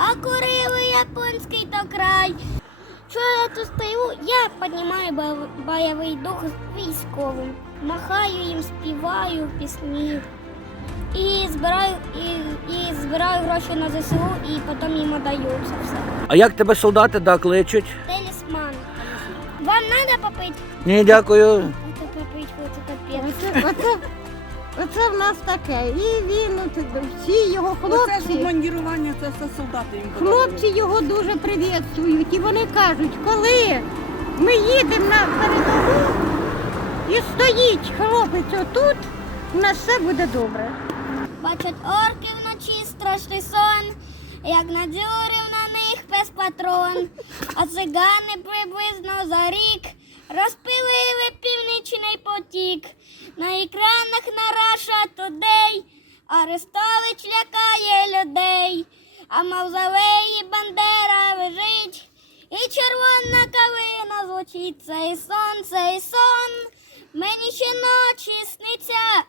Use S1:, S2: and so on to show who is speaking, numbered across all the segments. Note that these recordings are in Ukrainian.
S1: а курили японський то край. Що я тут стою, я піднімаю бойовий дух військовим, махаю їм, співаю пісні і збираю і, і збираю гроші на ЗСУ і потім їм даю це все.
S2: А як тебе солдати да, кличуть?
S1: Телісман Вам треба попити?
S2: Ні, дякую.
S1: То попить, це капець.
S3: Оце, в нас таке. І він, от, всі його
S4: Оце ж
S3: хлопці,
S4: командірування, це все солдати їм
S3: хлопці його дуже привітствують. І вони кажуть, коли ми їдемо на передову і стоїть хлопець отут, у нас все буде добре.
S1: Бачать орки вночі страшний сон, як надзюрив на них пес патрон, а цигани приблизно за рік розпилили північний потік. На екранах на Раша Today Арестович лякає людей, а мавзолеї Бандера лежить, і червона калина звучить цей сон, цей сон, мені ще ночі сниться.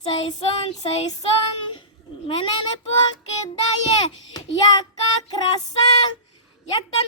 S1: Цей сон, цей сон мене не покидає, яка краса, як там